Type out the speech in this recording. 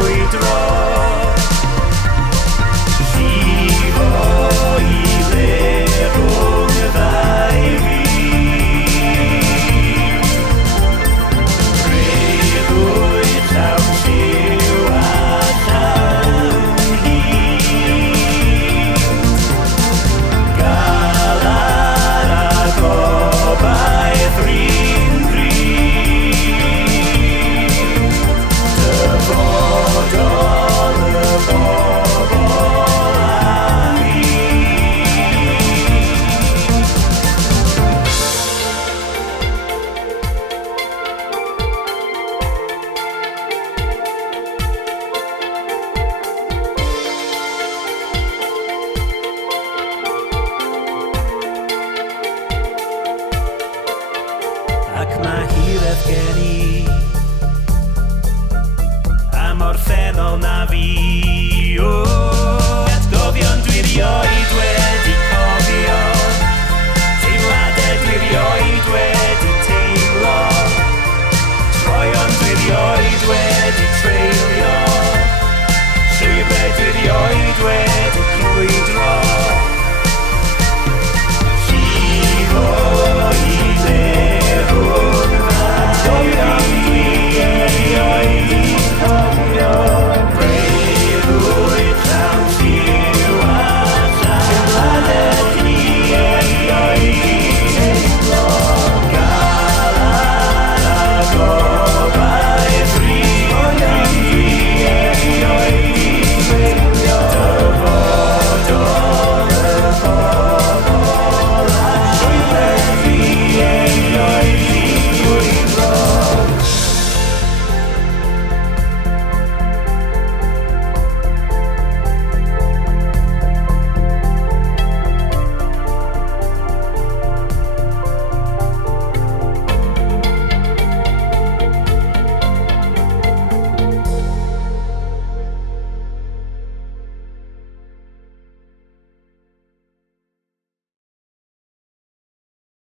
brwydro. Llifo i le rhwng ddau fi. Breuddwyd llawn lliw a llawn hyd. Galar a gobaith rhin bryd. Dyfodol y bobl a fi. Ac mae hireth gen i am orffennol na fi. Atgofion dwi rioed wedi cofio, teimladau dwi rioed wedi teimlo, troeon dwi rioed wedi treulio, llwybrau dwi rioed wedi